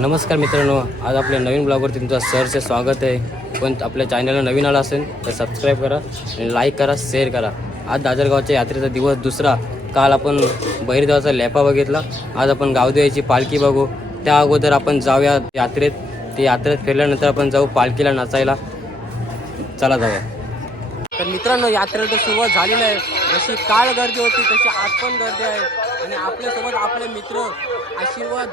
नमस्कार मित्रांनो, आज आपल्या नवीन ब्लॉगवरती तुमचं सहर्ष स्वागत आहे. पण आपल्या चॅनलला नवीन आला असेल तर सबस्क्राईब करा आणि लाईक करा, शेअर करा. आज दादरगावच्या यात्रेचा दिवस दुसरा. काल आपण बहिरदेवाचा लेपा बघितला, आज आपण गावदेवाची पालखी बघू. त्या अगोदर आपण जाऊया यात्रेत. ते यात्रेत फिरल्यानंतर आपण जाऊ पालखीला नाचायला. चला जाऊया. तर मित्रांनो, यात्रेला तर सुरुवात झालेली आहे. जशी काल गर्दी होती तशी आज पण गर्दी आहे. आणि आपल्यासोबत आपले मित्र आशीर्वाद,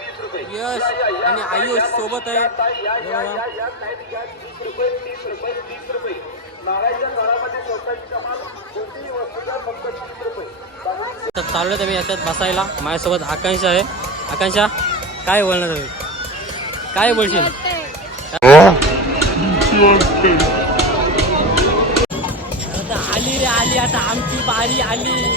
यश आणि आयुष सोबत आहे. तर चाललो तुम्ही याच्यात बसायला. माझ्यासोबत आकांक्षा आहे. आकांक्षा, काय बोलणार तुम्ही? काय बोलशील? आली रे आली, आता आमची बारी आली.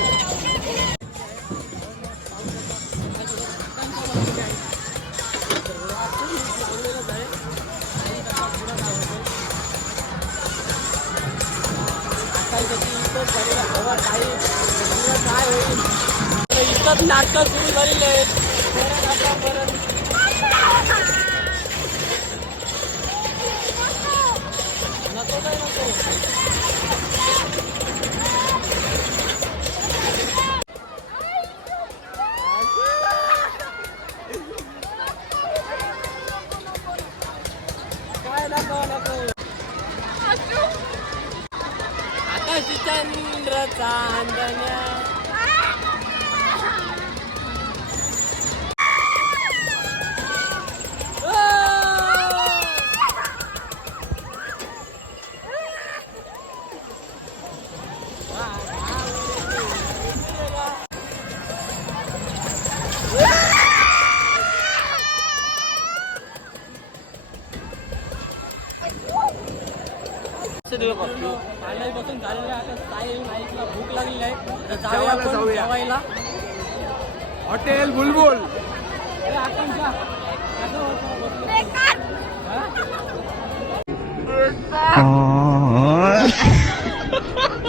इतकंच नाटक सुरू झालेलं आहे. आकाशी चंद्र चांदण्या बसून झालेलं आहे. आता साई नाईकला भूक लागलेली आहे, तर जाऊया आपण जेवायला. हॉटेल बुलबुल.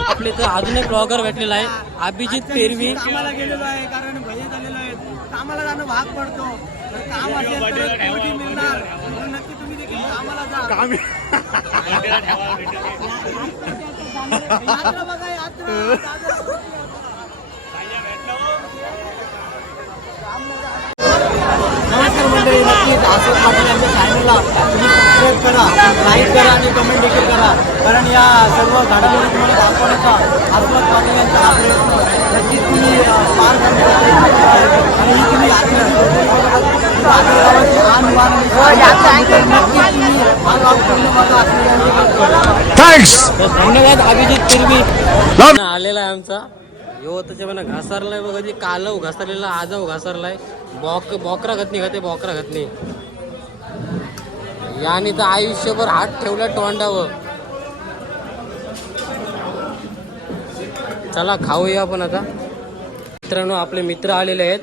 आपले तर अजून एक ब्लॉगर भेटलेला आहे, अभिजित पेरवी. कामाला गेलेलो आहे कारण भैया झालेलो आहे. कामाला जाणं भाग पडतो. तर काम असेल तर कोणी मिळणार, म्हणून नक्की तुम्ही देखील कामाला जा. यात्रा बघा, यात्रा. नमस्कार मंडळी, नक्कीच आसिफ पाटील यांच्या चॅनलला तुम्ही सबस्क्राईब करा, लाईक करा आणि कमेंट देखील करा. कारण या सर्व घडामोडी तुम्हाला दाखवण्याचा आसिफ पाटील यांचा हा प्रयत्न नक्कीच तुम्ही पार करण्याचा प्रयत्न करा. आणि ही तुम्ही यात्रेची गावाची आणबाण धन्यवाद अभिजित पेरवी आलेला आहे आमचा. यो त्याच्या म्हणा घासारलाय बघा, ते कालव घासारलेला, आजव घासारलाय. बोकरा घातली का ते, बोकरा घातली. याने तर आयुष्यभर हात ठेवला तोंडावर. चला खाऊया आपण आता. मित्रांनो, आपले मित्र आलेले आहेत,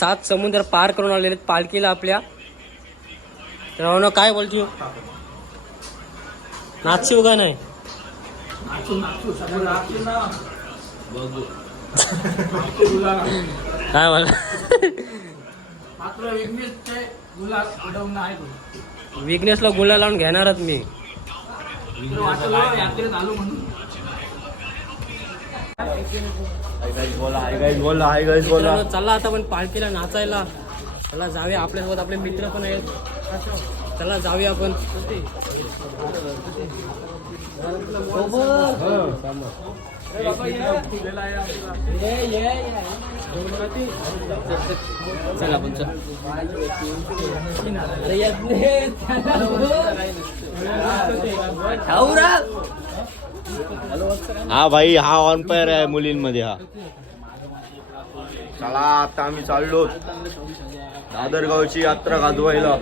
7 समुद्र पार करून आलेले आहेत पालखीला आपल्या. तर काय बोलतो, नाचू का नाही? काय बोला, विकनेसला गुला लावून घेणारच मी. चला आता पण पालखीला नाचायला. चला जाऊया, आपल्यासोबत आपले मित्र पण आहेत. चला जाऊया आपण. चला पण हा भाई, हा ऑन फायर आहे मुलींमध्ये. हा चला आता आम्ही चाललो दादरगावची यात्रा गाजवायला.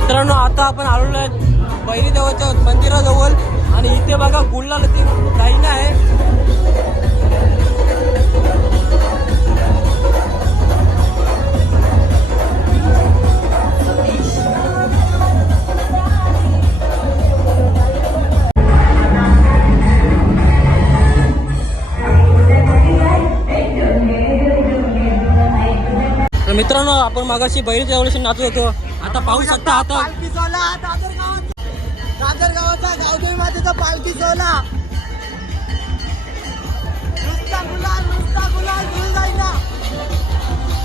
मित्रांनो, आता आपण आलेलो आहे बहिरीदेवाच्या मंदिराजवळ. आणि इथे बघा गुल्ला ती लाईन आहे. तर मित्रांनो आपण मागाशी बैलच्या एवढ्याशी नाचत होतो. आता पाहू शकता आता पालखी सोहळा दादर गावाचा गावदेवी मातेचा पालखी सोहळा. नुसता गुलाल घेऊन जायला.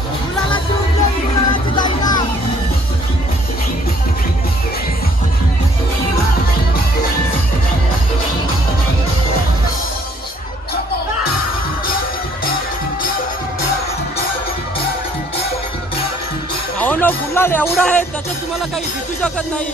गुलालाची उंची, गुलालाची जायला. अहो ना गुलाल एवढा आहे त्याच्यात तुम्हाला काही दिसू शकत नाही.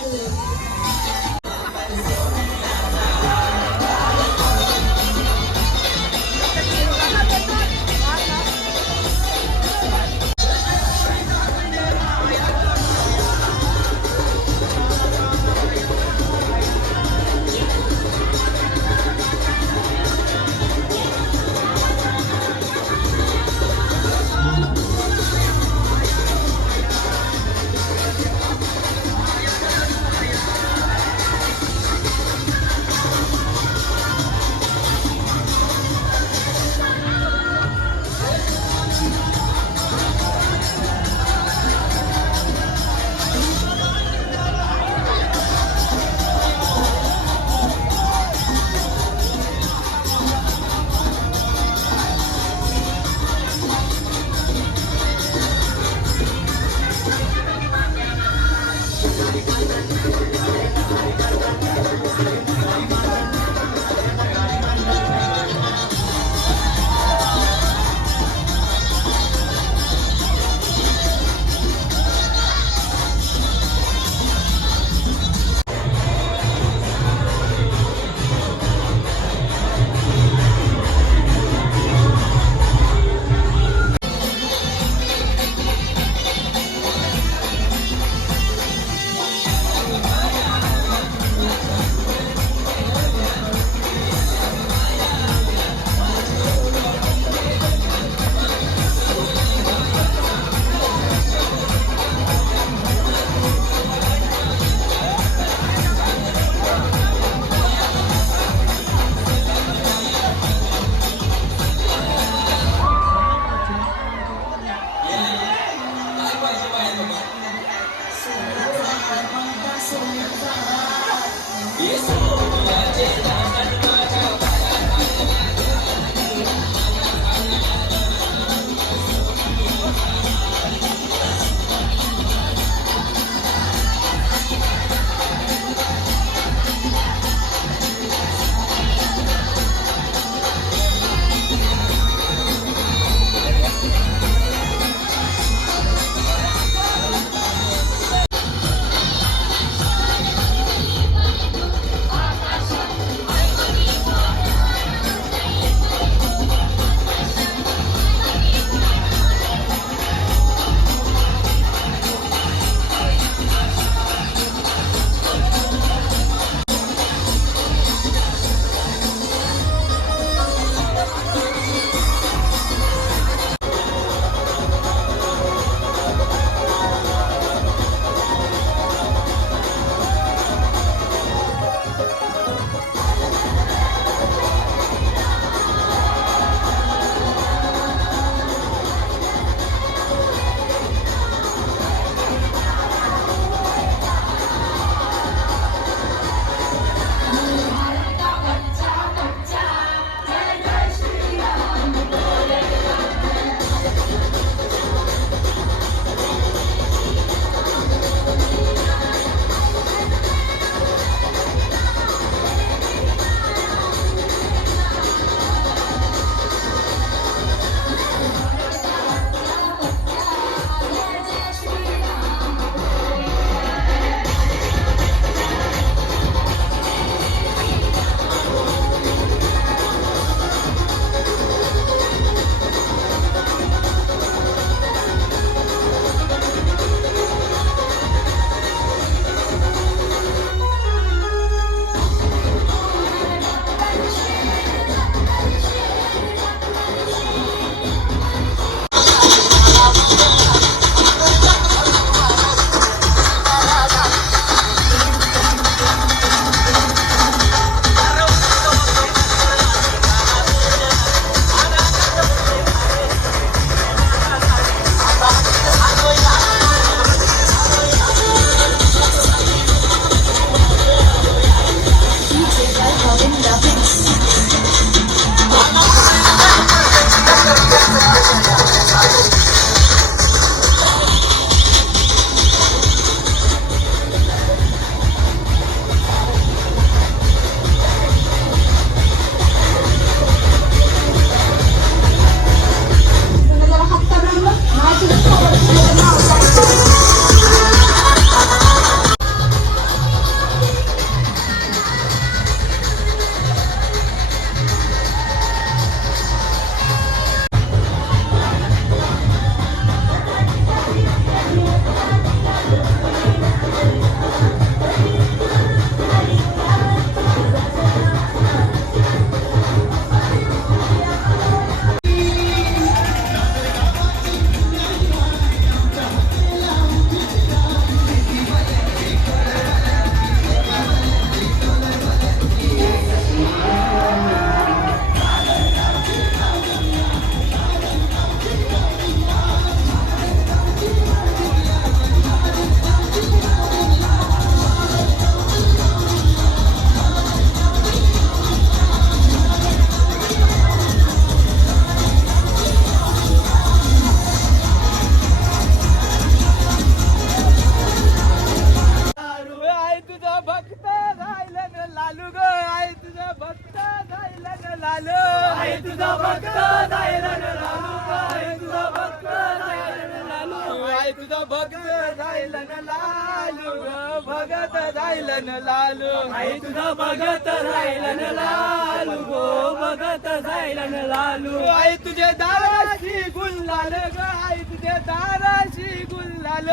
आई तुझं भगत जाईल न लालू ग भगत जाईल न लालू आई तुझं भगत राहील न लालू गो भगत जाईल न लालू आई तुझे दाराशी गुलाल ग आई तुझे दाराशी गुलाल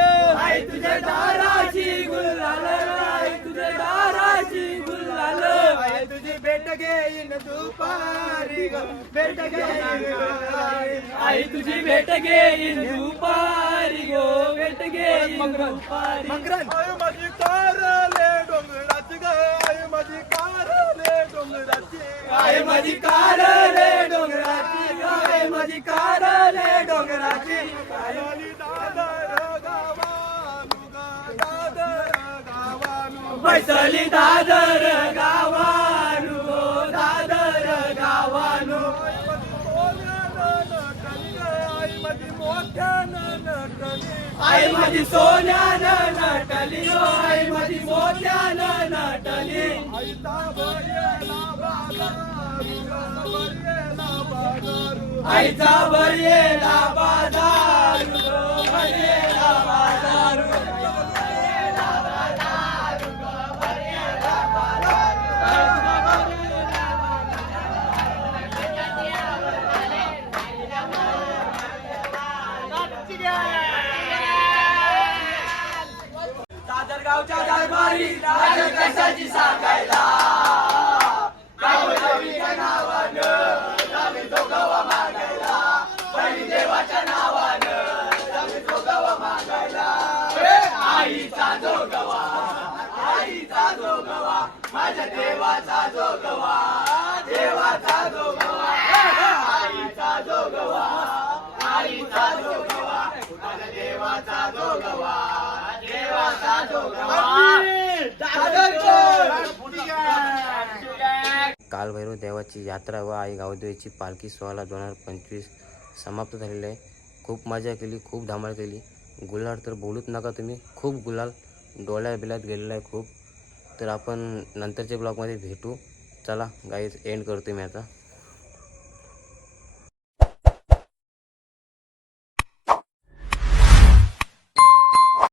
आई तुझे दाराशी गुलाल आई तुझे दाराशी गुलाल आई तुझी भेट घेईन दुपारी ग भेट घेईन आई तुझी भेट घेईन दुपारी गो भेट घेईन दुपारी आई माझी कारले डोंगराची ग आई माझी कारले डोंगराची आई माझी कारले डोंगराची आई माझी कारले डोंगराची आई दादर गावानु ग दादर गावानु बैसली दादर गावानु गो दादर गावानु आई माझी मोठ्यानं नटली आई माझी सोन्यानं नटली आई माझी मोठ्यानं नटली आईचा बरेला बाजारू बरेला बाजारू आईचा बरेला बाजारू बरेला बाजारू दादरगावच्या दरबारी राज कशाची सांगायला गावदेवीच्या नावानं आम्ही जोगवा मागायला बहिणी देवाच्या नावानं आम्ही जोगवा मागायला आईचा जोगवा माझ्या देवाचा जोगवा देवाचा जोगवा आईचा जोगवा माझ्या देवाचा जोगवा कालभैरव देवाची यात्रा व आई गावदेवीची पालखी सोहळा 2025 समाप्त झालेला आहे. खूप मजा केली, खूप धमाल केली. गुलाल तर बोलूच नका तुम्ही, खूप गुलाल डोळ्या बिल्यात गेलेला आहे खूप. तर आपण नंतरच्या ब्लॉगमध्ये भेटू. चला गाईज एंड करतो मी आता.